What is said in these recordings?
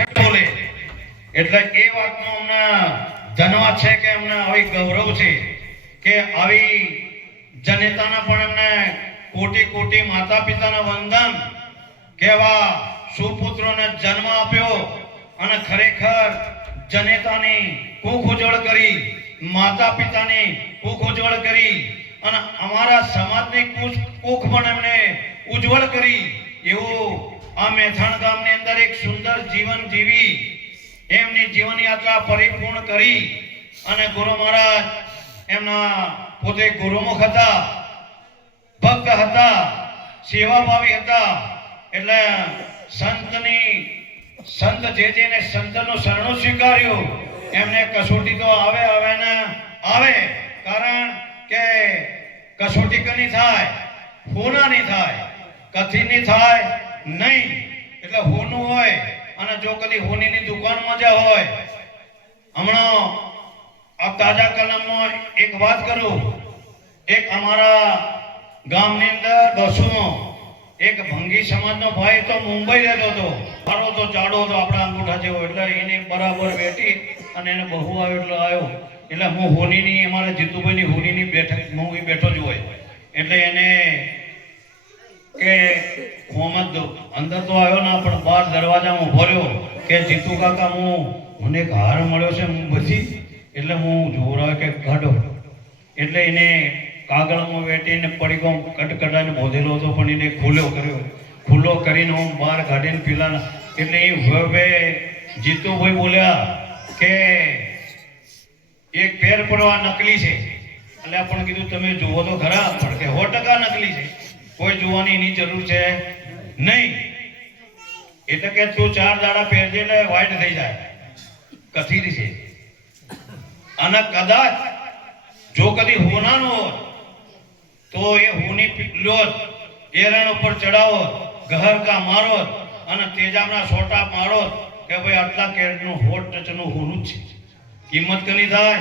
Cassette બોલે એટલે એ વાતનો અમને ધન્યવાદ છે કે અમને આવી ગૌરવ છે કે આવી જનેતાના પણ એમને કોટી કોટી માતા પિતાના વંદન કેવા સુપુત્રોને જન્મ આપ્યો અને ખરેખર જનેતાની કુખ ઉજ્જવળ કરી, માતા પિતાની કુખ ઉજ્જવળ કરી અને અમારા સમાજની કુખ પણ એમને ઉજ્જવળ કરી. એવું આ મેથાણ ગામની અંદર એક સુંદર જીવન જીવી એમની જીવન યાત્રા પરિપૂર્ણ કરી અને ગુરુ મહારાજ એમના પોતે ગુરુમુખ હતા, ભક્ત હતા, સેવાભાવી હતા. એટલે સંત જેને સંતનું શરણું સ્વીકાર્યું એમને કસોટી તો આવે ને આવે. કારણ કે કસોટી કની થાય, હોનાની થાય, કથીની થાય નહીં. એટલે હોનું હોય અને જો કદી હોનીની દુકાનમાં જ હોય. હમણાં આ તાજા કલમમાં એક વાત કરું. એક અમારા ગામની અંદર બસુમાં એક ભંગી સમાજનો ભાઈ તો મુંબઈ રહેતો હતો. મારો તો જાડો હતો આપણા અંગૂઠા જેવો. એટલે એને બરાબર બેઠી અને એને બહુ આવ્યો એટલે આવ્યો. એટલે હું હોનીની અમારા જીતુભાઈની હોનીની બેઠક હું બેઠો જ હોય. એટલે એને કે મોહમ્મદ અંદર તો આવ્યો ના પણ બહાર દરવાજામાં ઉભો રહ્યો કે જીતુ કાકા મને એક હાર મળ્યો છે બધી. એટલે હું જોરાવ કે કાઢો. એટલે એને કાગળમાં વેટીને પડીકો કટકટાને બોધેલો હતો પણ એને ખુલ્લો કરીને હું બહાર કાઢીને પીલા. એટલે એ હવે જીતુભાઈ બોલ્યા કે એક પેર પડવા નકલી છે. એટલે આપણે કીધું તમે જુઓ તો ખરા પણ કે 100% નકલી છે, કોઈ જોવાની એની જરૂર છે નહીં. એટલે કે તું 4 દાડા પહેરજે એટલે વ્હાઈટ થઈ જાય, કથીરી છે. અને કદાચ જો કદી હોનાનો હોત તો એ હોની લ્યોત, એરણ ઉપર ચડાવો, ગહર કા મારો અને તેજાબના સોટા મારો કે ભાઈ આટલા કેરેટનું 100% હોનું જ છે. કિંમત કની થાય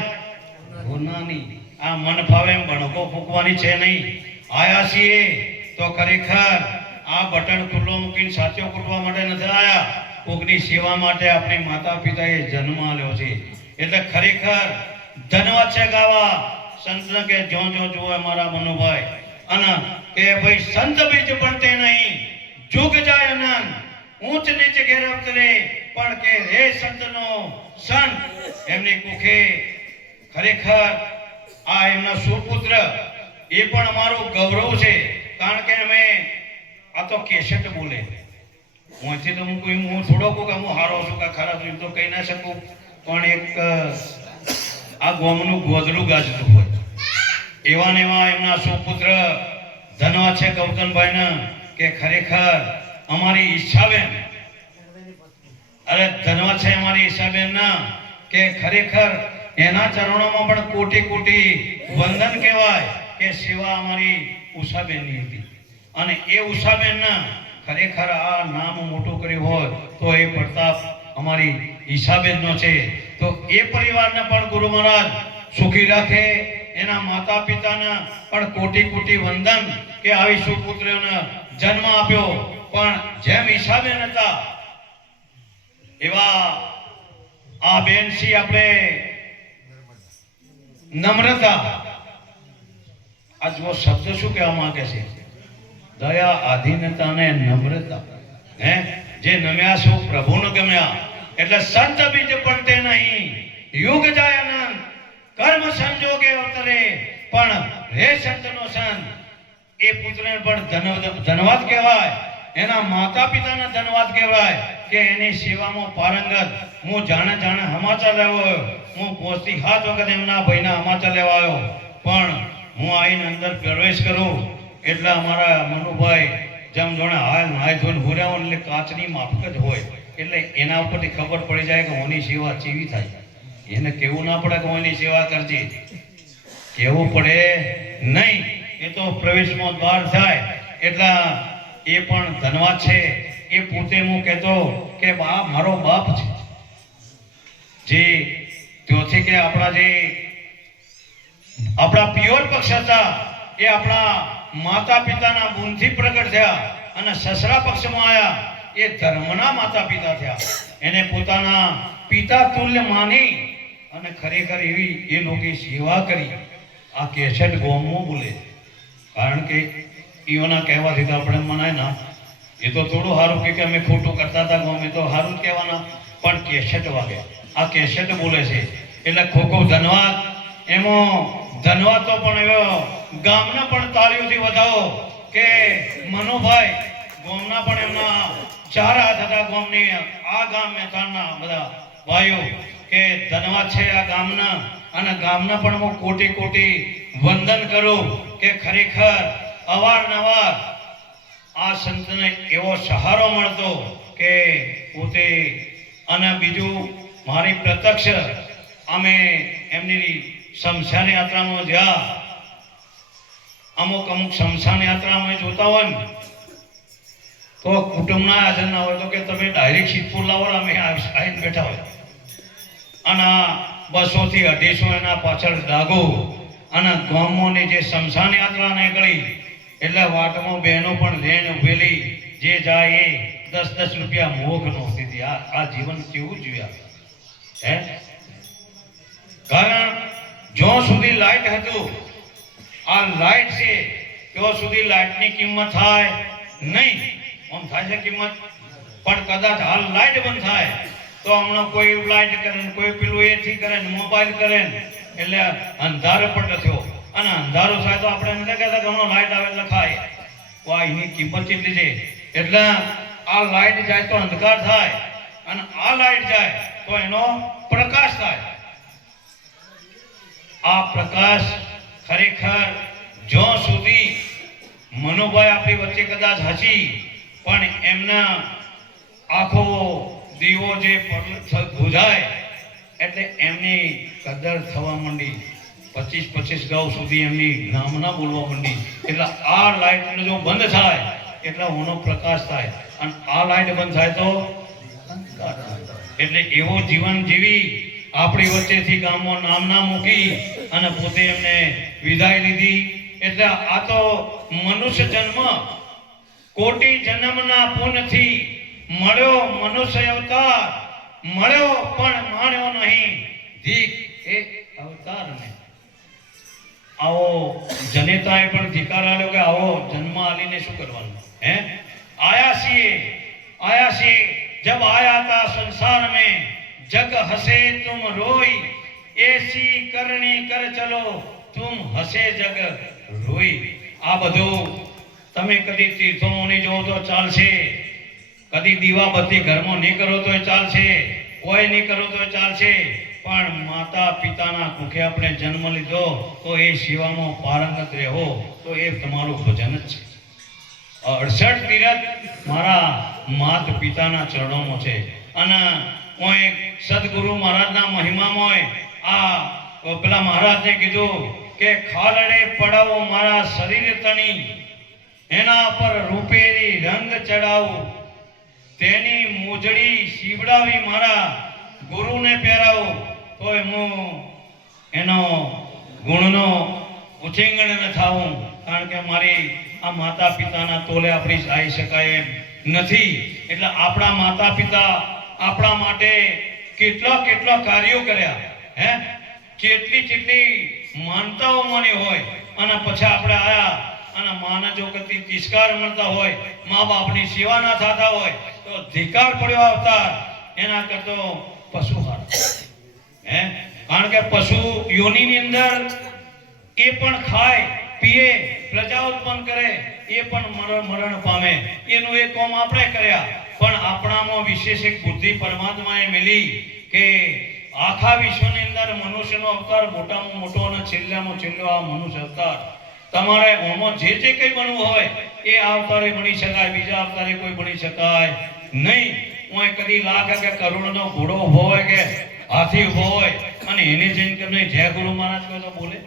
હોનાની. આ મન ફાવે એમ ભણકો ફૂંકવાની છે નહીં. આયા છીએ તો ખરેખર આ બટન ખુલ્લો મૂકીને સાચો કૂટવા માટે નથી આયા. કોકની સેવા માટે આપણી માતા પિતાએ જન્મ આલ્યો છે. એટલે ખરેખર ધન્યવાદ છે ગાવા સંતને કે જો જુઓ અમારા મનુભાઈ. અને કે ભાઈ સંત બીજ પડતે નહીં, જુગ જાય અનંત, ઊંચ નીચ ઘેર અવતરે પણ કે રે સંતનો સંત. એમની કુખે ખરેખર આ એમના સુપુત્ર એ પણ અમારું ગૌરવ છે. કારણ કે અમે આ તો કેસેટ બોલે હું તો હું થોડો કહું હું હારો છું કે ખરાબ છું તો કહી ના શકું. પણ એક આ ગોમનું ગોદડું ગાજતું હોય એવા ને એવા એમના સુપુત્ર ધન્યવાદ છે ગૌતમભાઈને કે ખરેખર અમારી ઈચ્છાબેન, અરે ધન્યવાદ છે અમારી ઈચ્છાબેન ના કે ખરેખર એના ચરણોમાં પણ કોટી કોટી વંદન કહેવાય કે સેવા અમારી ઉષાબેનની હતી. અને એ ઉષાબેનના ખરેખર આ નામ મોટું કર્યું હોય તો એ પ્રતાપ અમારી ઈશાબેનનો છે. તો એ પરિવારને પણ ગુરુ મહારાજ સુખી રાખે. એના માતા પિતાને પણ કોટી કોટી વંદન કે આવી સુપુત્રીઓને જન્મ આપ્યો. પણ જેમ ઈશાબેન હતા એવા આ બેન સી આપણે નમ્રતા. આ જો શબ્દ શું કહેવા માંગે છે? દયા, આધીનતા ને નમ્રતા. જે નમ્યા શું પ્રભુને ગમ્યા. એટલે સંત બીજ પડતે નહીં, યુગ જાય અનંત, કર્મ સંજોગે અવતરે પણ હે સંતનો સંત. એ પુત્રને પણ ધન્યવાદ કહેવાય. એના માતા પિતાને ધન્યવાદ કહેવાય કે એની સેવામાં પારંગત. હું જાણે સમાચાર લેવાયો, હું 5 થી 7 વખત એમના ભાઈના સમાચાર લેવાયો. પણ હું આઈને અંદર પ્રવેશ કરું એટલે અમારા મનુભાઈ જેમ જોણે હાલ નાય ધોઈને હુરાવો એટલે કાચની માફક જ હોય. એટલે એના ઉપરથી ખબર પડી જાય કે ઓની સેવા ચેવી થાય. એને કેવું ના પડે કે ઓની સેવા કરજે, કેવું પડે નહીં. એ તો પ્રવેશમાં દ્વાર થાય. એટલે એ પણ ધન્યવાદ છે. એ પોતે હું કહેતો કે મારો બાપ છે જે ત્યોથી કે આપણા પિયોર પક્ષ હતા એ આપણા માતા પિતાના ગુણથી પ્રગટ થયા અને સસરા પક્ષમાં આવ્યા એ ધર્મના માતા પિતા થયા. એને પોતાના પિતા તુલ્ય માની અને ખરેખર એવી એ લોકો સેવા કરી આ કેસેટ ગોમમાં બોલે. કારણ કે એઓના કહેવાથી તો આપણે મનાય ના, એ તો થોડું સારું કે અમે ખોટું કરતા હતા ગોમ, એ તો સારું જ કહેવાના, પણ કેસેટ વાગે આ કેસેટ બોલે છે એટલે ખૂબ ખૂબ ધન્યવાદ. એમાં ધન્યવાદ તો પણ એવો ગામના પણ તાળીઓથી વધાવો કે મનુભાઈ ગામના પણ એમના ચાર હાથ હતા ગામની આ ગામ મેથાણના બધા ભાઈઓ કે ધન્યવાદ છે આ ગામના, અને ગામના પણ હું કોટી કોટી વંદન કરું કે ખરેખર અવારનવાર આ સંતને એવો સહારો મળતો કે પોતે. અને બીજું મારી પ્રત્યક્ષ અમે એમની શમશાન યાત્રામાં જ્યાં અમુક શમશાન યાત્રામાં જોતા હોય ને તો કુટુંબના હાજર ના હોય તો કે તમે ડાયરેક્ટ સિદ્ધપુર લાવો, અમે આવીને બેઠા હોય અને 200 થી 250 એના પાછળ ડાગો અને ગામોની જે શમશાન યાત્રા નીકળી એટલે વાટમાં બહેનો પણ લેન ઉભેલી જે જાય એ 10-10 રૂપિયા મોઘ નહોતી હતી. આ જીવન કેવું જોયા હે. કારણ જ્યાં સુધી લાઈટ હતું આ લાઈટ છે ત્યાં સુધી લાઈટની કિંમત થાય નહીં. આમ થાય છે કિંમત, પણ કદાચ હાલ લાઈટ બંધ થાય તો હમણાં કોઈ લાઈટ કરે ને કોઈ પેલું એથી કરે ને મોબાઈલ કરે ને એટલે અંધારો પણ થયો. અને અંધારો થાય તો આપણે નથી કહેતા કે હમણાં લાઈટ આવે એટલે ખાય. તો એની કિંમત કેટલી છે. એટલે આ લાઈટ જાય તો અંધકાર થાય અને આ લાઈટ જાય તો એનો પ્રકાશ થાય. આ પ્રકાશ ખરેખર જ્યાં સુધી મનુભાઈ આપણી વચ્ચે કદાચ હસી પણ એમના આખો દીવો જે બુઝાય એટલે એમની કદર થવા માંડી. 25 ગાઉ સુધી એમની નામના બોલવા માંડી. એટલે આ લાઈટ જો બંધ થાય એટલે ઓનો પ્રકાશ થાય અને આ લાઈટ બંધ થાય તો એટલે એવો જીવન જીવી આપણી વચ્ચેથી ગામમાં નામના મૂકી અને પોતે એમને વિદાય લીધી. એટલે આ તો મનુષ્ય જન્મ કોટી જન્મના પુણ્યથી મળ્યો મનુષ્ય અવતાર, મળ્યો પણ માણ્યો નહીં ધીક એ અવતારને. આવો જનેતાએ પણ ધિકાર આલ્યો કે આવો જન્મ આલીને શું કરવાનું હે. आया सी जब आया था संसार में जग हसे तुम रोई, ऐसी करनी कर चलो तुम हसे जग रोई. આ બધું તમે કદી તીર્થોની જો તો ચાલશે, કદી દીવાબત્તી ઘરમાં નહીં કરો તો ચાલશે, કોઈ નહીં કરો તો ચાલશે, પણ માતા પિતાના કુખે આપણે જન્મ લીધો તો એ સેવામાં પારંગત રહો તો એ તમારું ભજન જ છે. 68 તીરથ મારા માત પિતાના ચરણોમાં છે. અને હું એક સદગુરુ મહારાજના મહિમામાં આ પેલા મહારાજને કીધું કે ખાલડે પડાવો મારા શરીર તણી, એના પર રૂપેરી રંગ ચડાવો, તેની મોજડી સીવડાવી મારા ગુરુને પહેરાવો તો હું એનો ગુણનો ઉચ્ચેંગણ ન થાવું. કારણ કે મારી આ માતા પિતાના તોલે આપણી આવી શકાય એમ નથી. એટલે આપણા માતા પિતા આપણા માટે કેટલા કાર્યો કર્યા હે, કેટલી માનતાઓ માની હોય અને પછી આપણે આયા અને માના જો કદી તિસ્કાર મળતા હોય, મા બાપની સેવા ના થતા હોય તો ધિકાર પડ્યો અવતાર એના કરતો પશુ હાર હે. કારણ કે પશુ યોનિની અંદર એ પણ ખાય પીએ, પ્રજા ઉત્પન્ન કરે, એ પણ મરણ પામે. એનું એક કામ આપણે કર્યા, પણ આપણામાં વિશેષ એક બુદ્ધિ પરમાત્માએ મેલી કે આખા વિશ્વની અંદર મનુષ્યનો અવતાર મોટામાં મોટો અને છેલ્લામાં છેલ્લો આ મનુષ્ય અવતાર. તમારે ઓમાં જે કંઈ બનવું હોય એ અવતારે બની શકાય, બીજા અવતારે કોઈ બની શકાય નહીં. હું કદી લાખ કે કરોડનો ઘોડો ઉભો હોય કે હાથી ઉભો હોય અને એને જઈને તમને જય ગુરુ મહારાજ કહો તો બોલે?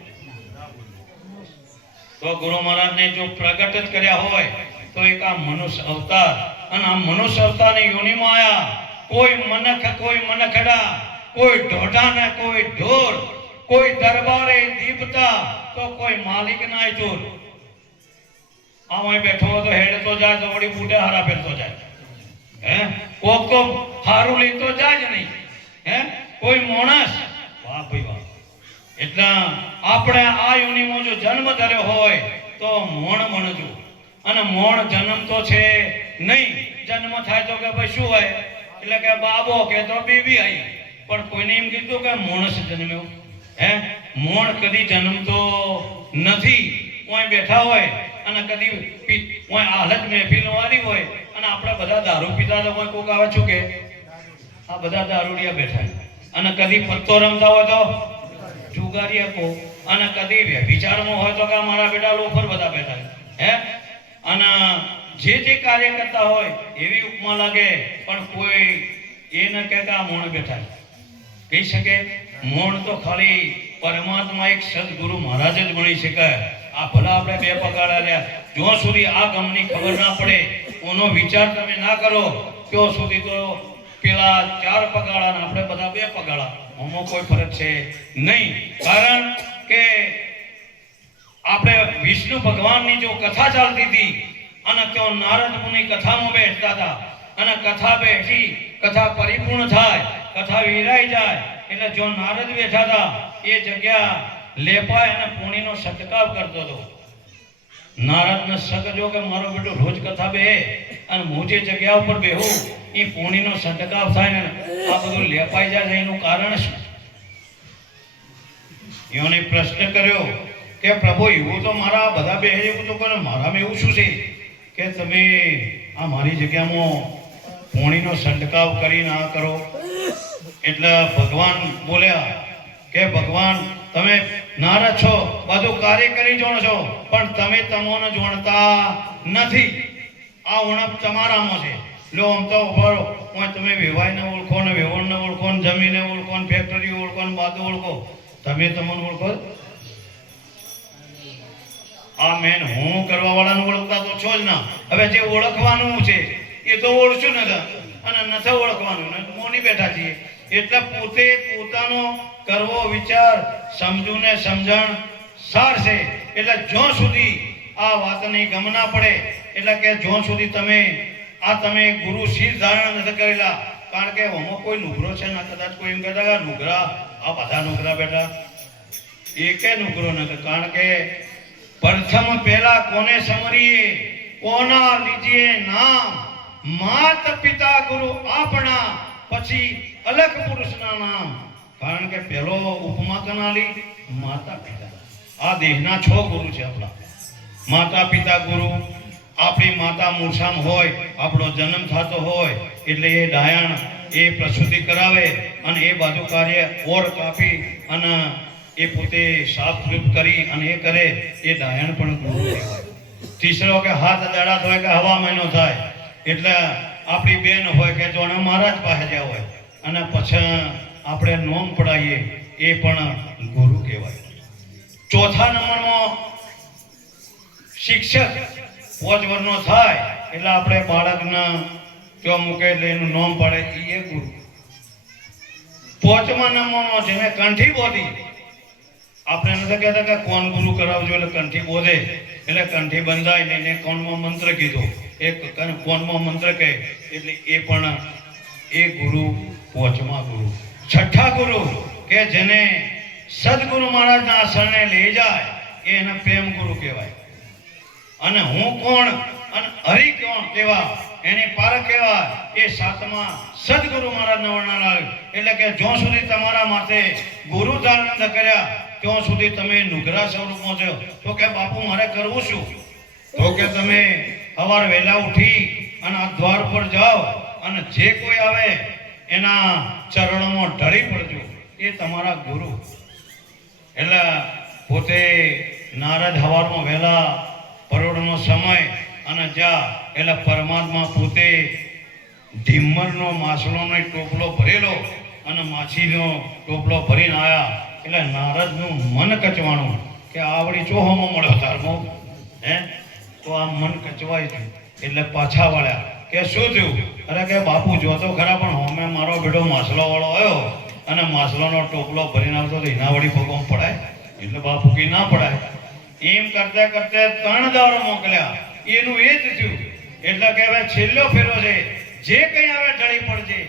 તો ગુરુ મહારાજને જો પ્રગટ જ કર્યા હોય તો એક આ મનુષ્ય અવતાર, અને આ મનુષ્ય અવતારની યોનિમાં આયા. કોઈ મનખ, કોઈ મનખડા, કોઈ ઢોઢા ને કોઈ ઢોર, કોઈ દરબારે દીપતા તો કોઈ માલિક ના ચોર. આમાં બેઠો તો હેડતો જાય તો વળી બૂટે હારા ફેરતો જાય હે કોક હારું લેતો જાય જ નહીં. હે કોઈ માણસ વાહ ભાઈ વાહ. એટલે આપણે આ યોનિમાં જો જન્મ ધર્યો હોય તો મોણ મણજો. અને મોણ જન્મ તો છે નહીં. જન્મ થાય તો કે ભાઈ શું હોય એટલે કે બાબો કે તો બેબી આવી. પણ કોઈને એમ કીધું કે માણસ જન્મ્યો. હે મોણ કદી જન્મતો નથી. કોઈ બેઠા હોય અને કદી કોઈ હાલત મહેફિલ વાળી હોય અને આપણે બધા દારૂ પીતા હોય કોક આવે શું કે આ બધા દારૂડિયા બેઠા અને કદી પત્તો રમતા હોય તો જુગારિયા કો અને કદી વિચારમાં હોય તો કે મારા બેટા લોફર બધા બેઠા. હે અને જે કાર્ય કરતા હોય એવી ઉપમા લાગે પણ કોઈ એ ન કે આ મોણ બેઠા કહી શકે. મોણ તો ખાલી પરમાત્મા એક સદગુરુ મહારાજ જ બની શકે. આ ભલા આપણે બે પગાડા લ્યા જ્યાં સુધી આ ગમની ખબર ના પડે એનો વિચાર તમે ના કરો ત્યાં સુધી તો પેલા 4 પગાડા ને આપણે બધા 2 પગાડા આમાં કોઈ ફરક છે નહીં. કારણ કે આપણે વિષ્ણુ ભગવાનની જો કથા ચાલતી હતી અને ત્યાં નારદ મુનિ કથામાં બેસતા હતા અને કથા બેસી કથા પરિપૂર્ણ થાય કથા વિરાઈ જાય એટલે જો નારદ બેઠા હતા એ જગ્યા લેપાય અને પૂણીનો સટકાવ કરતો હતો. નારદને સગજો કે મારો બેટો રોજ કથા બે અને હું જે જગ્યા ઉપર બેહું એ પૂણીનો સટકાવ થાય ને આ બધું લેપાઈ જાય એનું કારણ શું? એઓને પ્રશ્ન કર્યો કે પ્રભુ એવું તો મારા બધા બે એવું તો કરે મારામાં એવું શું છે કે તમે આ મારી જગ્યામાં પૂણીનો સટકાવ કરી ના કરો? એટલે ભગવાન બોલ્યા કે ભગવાન તમે નારદ છો બધું કાર્ય કરી જોણો છો પણ તમે તમોને જોણતા નથી. આ ઉણપ તમારામાં છે. લો આમ તો ઉભો હું તમે વેવાઈને ઓળખો ને વેવણને ઓળખો ને જમીને ઓળખો ને ફેક્ટરી ઓળખો ને બાજુ ઓળખો. તમે તમને ઓળખો? આ મેન હું કરવા વાળાને ઓળખતા તો છો જ ના. હવે જે ઓળખવાનું છે એ તો ઓળખશું નથી અને નથી ઓળખવાનું ને મોની બેઠા છીએ. એટલે પોતે પોતાનો કરવો વિચાર સમજુ ને સમજણ સાર છે. એટલે જ્યાં સુધી આ વાતની ગમ ના પડે એટલે કે જ્યાં સુધી તમે ગુરુ શીર ધારણ નથી કરેલા. કારણ કે આમાં કોઈ નુગરો છે ના. કદાચ કોઈ એમ કહેતા નુગરા આ બધા નુગરા બેઠા એકે નુગરો નથી. કારણ કે પ્રથમ પહેલા કોને સમરીએ કોના લીજીએ નામ માત પિતા ગુરુ આપણા પછી અલગ પુરુષના નામ. કારણ કે પહેલો ઉપમા કનાલી માતા પિતા. આ દેહના 6 ગુરુ છે આપણા. માતા પિતા ગુરુ. આપણી માતા મૂર્છામ હોય આપણો જન્મ થતો હોય એટલે એ ડાયણ એ પ્રસૂતિ કરાવે અને એ બાજુ કાર્ય ઓર કાપી અને એ પોતે સાફ સૂફ કરી અને એ કરે એ ડાયણ પણ ગુરુ કહેવાય. તીસરો કે હાથ દાડા હોય કે હવા મહિનો થાય એટલે આપણી બેન હોય કે જોણે મહારાજ પાસે જ્યાં હોય અને પછી આપણે નોમ પડાવીએ એ પણ ગુરુ કહેવાય. ચોથા નંબરમાં શિક્ષક 5 વર્ષનો થાય એટલે આપણે બાળકના જો મૂકે એટલે એનું નોમ પડે એ ગુરુ. 5મા નંબરનો જેને કંઠી બોધી આપણે નથી કહેતા કે કોણ ગુરુ કરાવજો એટલે કંઠી બોધે એટલે કંઠી બંધાય ને એને કોણમાં મંત્ર કીધો એક કોણમાં મંત્ર કહે એટલે એ પણ એ ગુરુ 5મા ગુરુ. 6ઠ્ઠા ગુરુ કે જેને સદગુરુ મહારાજના આસને લઈ જાય એને પ્રેમ ગુરુ કહેવાય. અને હું કોણ અને હરિ કોણ કેવા એની પારખ કેવા એ 7મા સદગુરુ મહારાજના વર્ણન આવ્યું. એટલે કે જ્યાં સુધી તમારા માથે ગુરુ ધારણ ન કર્યા ત્યાં સુધી તમે નુગરા સ્વરૂપમાં છો. તો કે બાપુ મારે કરવું શું? તો કે તમે સવાર વહેલા ઉઠી અને આ દ્વાર પર જાઓ અને જે કોઈ આવે એના ચરણોમાં ઢળી પડજો. એ તમારા ગુરુ. એટલે પોતે નારદ સવારમાં વહેલા પરોઢનો સમય અને જા એટલે પરમાત્મા પોતે ઢીમરનો માછલોનો ટોપલો ભરેલો અને માછીનો ટોપલો ભરીને આવ્યા. એટલે નારદનું મન કચવાણું કે આવડી ચોહોમાં મળ્યો તારમો હે તો આ મન કચવાય છે. એટલે પાછા વળ્યા કે શું થયું? અરે કે બાપુ જોતો ખરા પણ હોમે મારો બેટો માછલો વાળો આવ્યો અને માછલાનો ટોપલો ભરીને આવતો તો એના વળી પગમાં પડાય એટલે બાપુ કી ના પડાય. એમ કરતા કરતા 3 દારો મોકલ્યા એનું એ જ થયું. એટલે કે હવે છેલ્લો ફેરો છે જે કંઈ આવે ઢળી પડજે.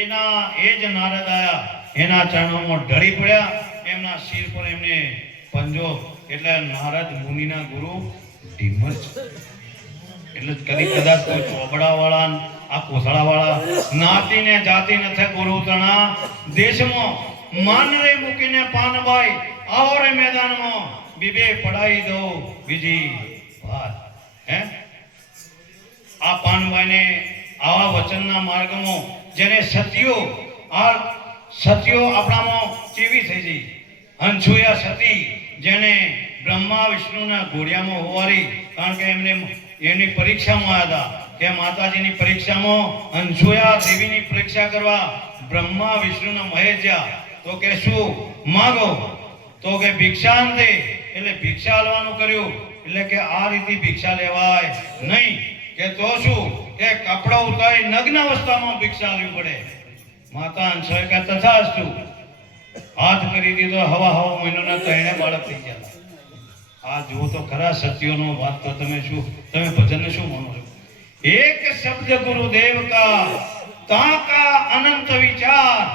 એના એ જ નારદ આયા, એના ચરણોમાં ઢળી પડ્યા, એમના શિર પર એમને પંજો, એટલે નારદ મુનિના ગુરુ ઢીમજ. એટલે કદી કદાચ કોઈ ચોબડાવાળા આ કોસળાવાળા નાતીને જાતિ નથી ગુરુ તણા દેશમાં માનરે મૂકીને પાનબાઈ આવો રે મેદાનમાં બીબે પડાઈ દો બીજી વાત. હે આ પાનબાઈને આવા વચનના માર્ગમાં જેને સતીઓ આપણામાં ચેવી થઈ ગઈ, હંસુયા સતી, જેને બ્રહ્મા વિષ્ણુના ઘોડિયામાં હોવારી, કારણ કે એમની પરીક્ષામાં આવ્યા હતા કે માતાજીની પરીક્ષામાં હંસુયા દેવીની પરીક્ષા કરવા બ્રહ્મા વિષ્ણુના મહેશ જ્યાં. તો કે શું માગો? તો કે ભિક્ષાંતે, એટલે ભિક્ષા લેવાનું કર્યું. એટલે કે આ રીતે ભિક્ષા લેવાય નહીં. કે તો શું કે કપડો ઉતારી નગ્ન અવસ્થામાં ભિક્ષા લેવી પડે. માતા હંસોએ કે તથાસ્તુ હાથ કરી દીધો. હવા મહિનાના 3 બાળક થઈ ગયા. આ જુઓ તો ખરા સત્યોનો વાત. તો તમે ભજનને શું માનો છો? એક શબ્દ ગુરુદેવ કા તાકા અનંત વિચાર,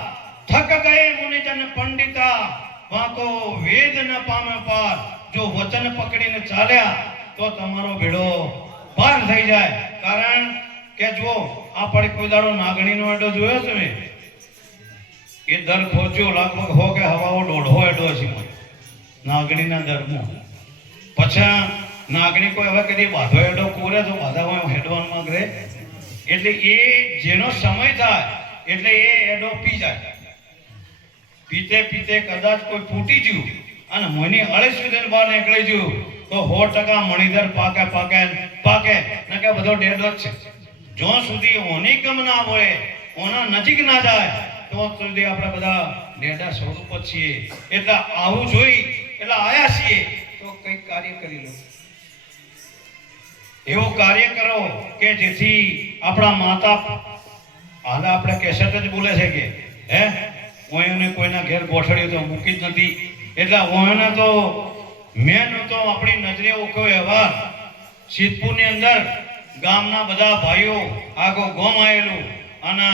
થક ગયે મુનિજન પંડિતા, વાંકો વેદ ન પામે પાર. જો વચન પકડીને ચાલ્યા તો તમારો ભેડો પાર થઈ જાય. કારણ કે જો આપણે કોઈ દાડો નાગણીનો એડો જોયો છે ને, એ દર ખોચ્યો લગભગ હો કે હવાઓ 1.5 એડો છે નાગણીના દરમાં. પછી નાગણી કોઈ હવે કદી બાધો એડો કોરે તો બાધા હેડવામાં રહે. એટલે એ જેનો સમય થાય એટલે એ એડો પી જાય. પીતે પીતે કદાચ કોઈ ફૂટી ગયું અને મોની અળે સુધી બહાર નીકળી ગયું તો 100% મણિધર પાકે ને કે બધો ડેડો જ છે. જો સુધી ઓની કમ ના હોય, ઓના નજીક ના જાય તો સુધી આપણે બધા ડેડા સ્વરૂપ જ છીએ. એટલે આવું જોઈ એટલે આયા છીએ તો કંઈક કાર્ય કરી લો. એવું કાર્ય કરો કે જેથી આપણા માતા, હાલ આપણે કેસેટ જ બોલે છે કે હે ઓયોને કોઈના ઘેર ગોઠડ્યું તો મૂકી જ નથી. એટલે ઓયોને તો મેન તો આપણી નજરે ઓળખ્યો વ્યવહાર. સિદ્ધપુરની અંદર ગામના બધા ભાઈઓ આગો ગોમ આવેલું અને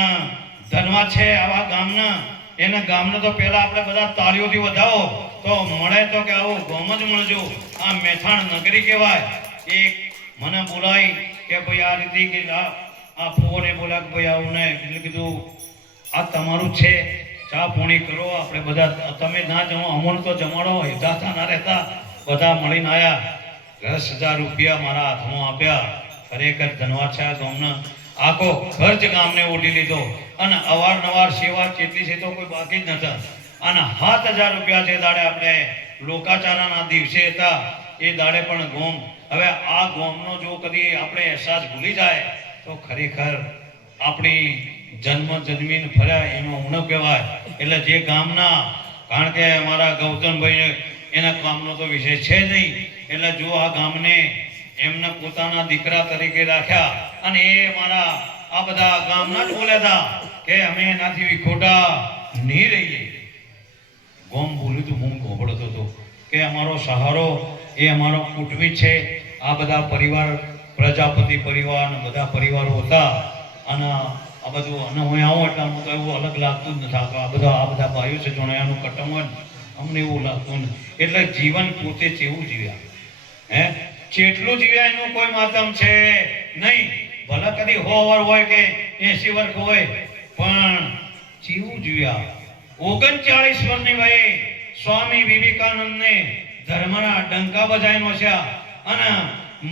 ધનવા છે આવા ગામના, એના ગામને તો પહેલા આપણે બધા તાળીઓથી વધાવો તો મળે તો કે આવું ગોમ જ મળજો. આ મેથાણ નગરી કહેવાય. એક મને બોલાય કે ભાઈ આ રીતે કે આ ફોને બોલ્યા કે ભાઈ આવું નહીં. એટલે કીધું આ તમારું છે, ચા પોણી કરો. આપણે બધા તમે ના જમો, અમોને તો જમાડો. હિદાતા ના રહેતા બધા મળીને આવ્યા. 10,000 રૂપિયા મારા હાથમાં આપ્યા. ખરેખર ધનવાદ છે આ ગામના. આખો ખર્ચ ગામને ઓઢી લીધો અને અવારનવાર સેવા કેટલી છે તો કોઈ બાકી જ નતા. અને 7,000 રૂપિયા જે દાડે આપણે લોકાચારાના દિવસે હતા એ દાડે પણ ગોમ. હવે આ ગોમનો જો કદી આપણે અહેસાસ ભૂલી જાય તો ખરેખર આપણી જન્મીને ફર્યા એનો ઊણો કહેવાય. એટલે જે ગામના, કારણ કે અમારા ગૌતમભાઈ એના કામનો તો વિષય છે નહીં. એટલે જો આ ગામને એમના પોતાના દીકરા તરીકે રાખ્યા અને એ મારા આ બધા ગામના જ બોલ્યા હતા કે અમે એનાથી ખોટા નહીં રહીએ. ગોમ બોલ્યું તો હું ગોબડતો હતો કે અમારો સહારો એ અમારો કુટુંબી છે. આ બધા પરિવાર, પ્રજાપતિ પરિવાર અને બધા પરિવારો હતા. અને આ બધું અને હું આવું એટલે અમને તો એવું અલગ લાગતું જ નથી. આ બધા ભાઈઓ છે જોણાયાનું કટમ જ અમને એવું લાગતું નથી. એટલે જીવન પોતે કેવું જીવ્યા, હે જેટલું જીવ્યા એનું કોઈ માતમ છે નહીં. ભલે કદી 100 વર્ષ હોય કે 80 વર્ષ હોય પણ જીવું જીવ્યા. 39 વર્ષની વયે સ્વામી વિવેકાનંદને ધર્મના ડંકા બજાવીનો છે. અને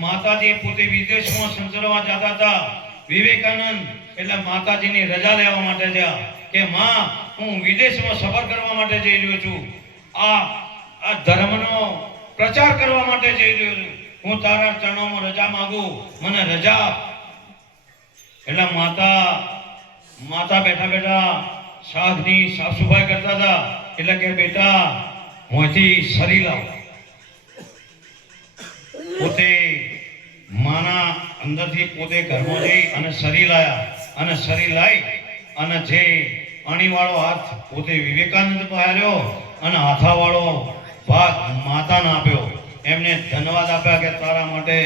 માતાજી પોતે વિદેશમાં સંચરવા જતા હતા. વિવેકાનંદ એટલે માતાજીની રજા લેવા માટે ગયા કે માં હું વિદેશમાં સફર કરવા માટે જઈ રહ્યો છું. આ ધર્મનો પ્રચાર કરવા માટે જઈ રહ્યો છું. હું તારા ચરણોમાં રજા માંગુ, મને રજા. એટલે માતા બેઠા બેઠા શાકની સાફ સફાઈ કરતા હતા. એટલે કે બેટા મોંથી સરી લાવ. પોતે માના અંદરથી પોતે ઘરમાં જઈ અને સરી લાયા. અને સરી લાઈ અને જે અણીવાળો હાથ પોતે વિવેકાનંદ પહેર્યો અને હાથાવાળો ભાગ માતાને આપ્યો. એમને ધન્યવાદ આપ્યા કે તારા માટે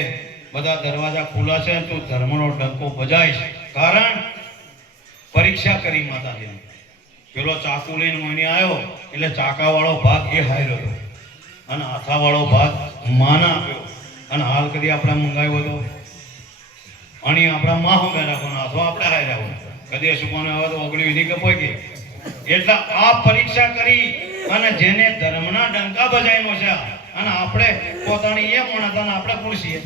બધા દરવાજા ખુલ્લા છે, તું ધર્મનો ડંકો બજાવીશ. કારણ પરીક્ષા કરી માતાજીની. પેલો ચાકુ લઈને મોની આવ્યો એટલે ચાકાવાળો ભાગ એ હાર્યો હતો અને હાથાવાળો ભાગ માને આપ્યો. અને હાલ કદી આપણે મંગાવ્યો હતો અને આપણા માં હમે રાખવાનો હાથો આપણે હાર્યા હોય કદી સુકોને આવે તો ઓગળી નહીં કપાય કે. એટલે આ પરીક્ષા કરી અને જેને ધર્મના ડંકા બજાવ્યો છે અને આપણે પોતાની એ મોણતાને આપણે પૂછીએ